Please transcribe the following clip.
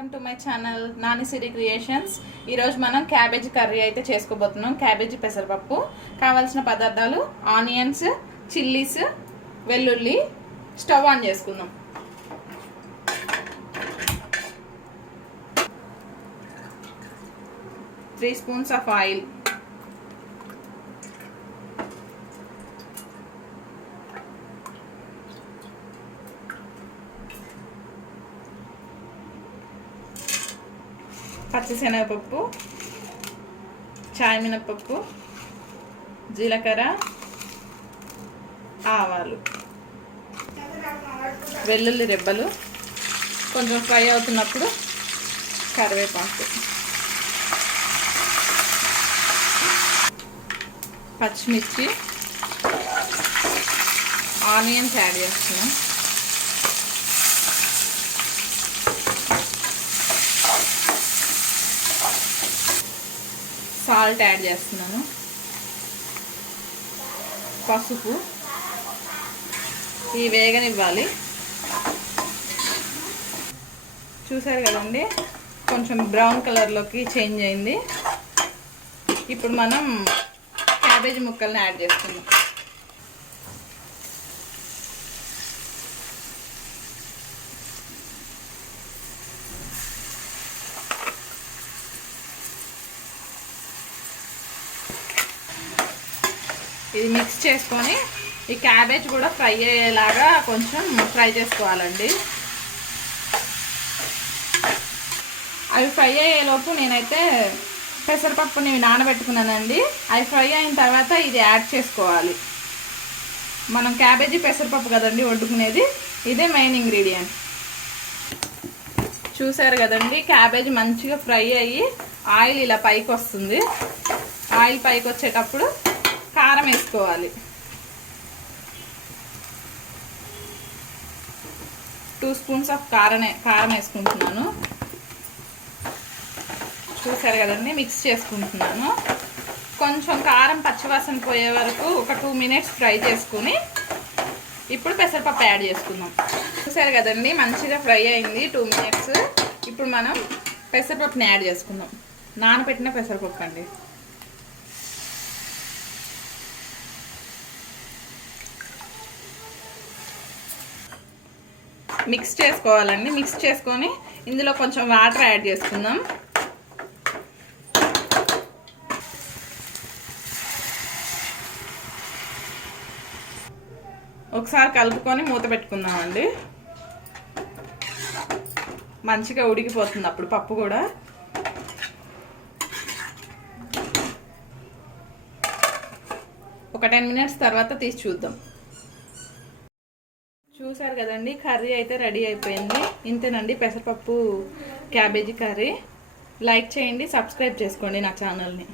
Welcome to my channel Nani Siri creations. ఈరోజు మనం cabbage curry అయితే చేసుకోబోతున్నాం. క్యాబేజీ పెసరపప్పు. కావాల్సిన పదార్థాలు ఆనియన్స్, చిల్లీస్, వెల్లుల్లి. స్టవ్ ఆన్ చేసుకుందాం. త్రీ స్పూన్స్ ఆఫ్ ఆయిల్, పచ్చిశనగపప్పు, చాయ్ మినపప్పు, జీలకర్ర, ఆవాలు, వెల్లుల్లి రెబ్బలు, కొంచెం ఫ్రై అవుతున్నప్పుడు కరివేపాకు, పచ్చిమిర్చి, ఆనియన్స్ యాడ్ చేస్తున్నాం. సాల్ట్ యాడ్ చేస్తున్నాను. పసుపు. ఈ వేగనివ్వాలి. చూసారు కదండి, కొంచెం బ్రౌన్ కలర్లోకి చేంజ్ అయింది. ఇప్పుడు మనం క్యాబేజీ ముక్కల్ని యాడ్ చేస్తున్నాం. ఇది మిక్స్ చేసుకొని ఈ క్యాబేజ్ కూడా ఫ్రై అయ్యేలాగా కొంచెం ఫ్రై చేసుకోవాలండి. అవి ఫ్రై అయ్యేలోపు నేనైతే పెసరపప్పుని నానబెట్టుకున్నానండి. అవి ఫ్రై అయిన తర్వాత ఇది యాడ్ చేసుకోవాలి. మనం క్యాబేజీ పెసరపప్పు కదండి వండుకునేది, ఇదే మెయిన్ ఇంగ్రీడియంట్. చూసారు కదండి, క్యాబేజీ మంచిగా ఫ్రై అయ్యి ఆయిల్ ఇలా పైకి వస్తుంది. ఆయిల్ పైకి వచ్చేటప్పుడు కారం వేసుకోవాలి. 2 స్పూన్స్ ఆఫ్ కారం వేసుకుంటున్నాను. చూసారు కదండి, మిక్స్ చేసుకుంటున్నాను. కొంచెం కారం పచ్చివాసన పోయే వరకు ఒక 2 మినిట్స్ ఫ్రై చేసుకుని ఇప్పుడు పెసరపప్పు యాడ్ చేసుకుందాం. చూసారు కదండి, మంచిగా ఫ్రై అయింది 2 మినిట్స్. ఇప్పుడు మనం పెసరపప్పుని యాడ్ చేసుకుందాం. నానబెట్టిన పెసరపప్పు అండి. మిక్స్ చేసుకోవాలండి. మిక్స్ చేసుకొని ఇందులో కొంచెం వాటర్ యాడ్ చేసుకుందాం. ఒకసారి కలుపుకొని మూత పెట్టుకుందామండి. మంచిగా ఉడికిపోతుంది అప్పుడు పప్పు కూడా. ఒక 10 మినిట్స్ తర్వాత తీసి చూద్దాం. చూసారు కదండి, కర్రీ అయితే రెడీ అయిపోయింది. ఇంతేనండి పెసరపప్పు క్యాబేజీ కర్రీ. లైక్ చేయండి, సబ్స్క్రైబ్ చేసుకోండి నా ఛానల్ని.